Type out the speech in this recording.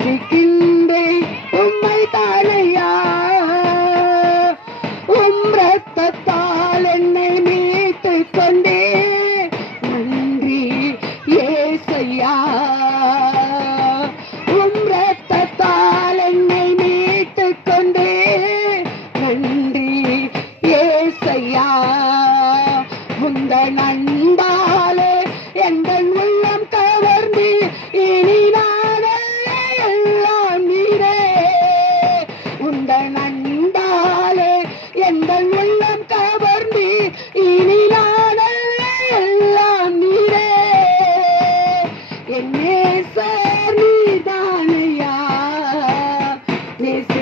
நேசிக்கின்றேன் உம்மை தானையா, உம் ரத்தத்தால் என்னை மீட்டுக் கொண்டே, நன்றி ஏசையா. உம் ரத்தத்தால் என்னை மீட்டுக் கொண்டே, நன்றி ஏசையா. உந்தன் அன்பாலே எங்கள் உள்ளம் கவர்ந்து இனி நானல்ல எல்லாம் நீரே. உந்தன் அன்பாலே எங்கள் உள்ளம் கவர்ந்து இனி நானல்ல எல்லாம் நீரே. என் நேசர் நீதானையா, நேச